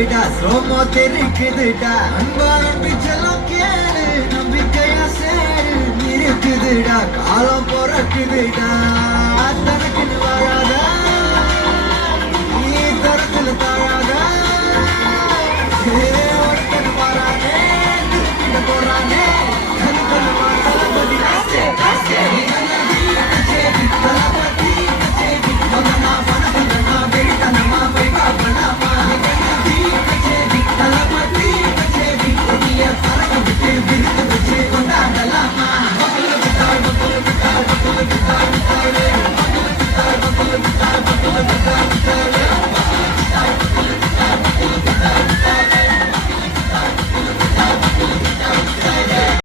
இருக்குதுடா சோமோ தெரிக்குதுடா அன்பான பிச்செல்லாம் கேளு நம்பிக்கையா சேரு இருக்குதுடா காலம் பிறக்குதுடா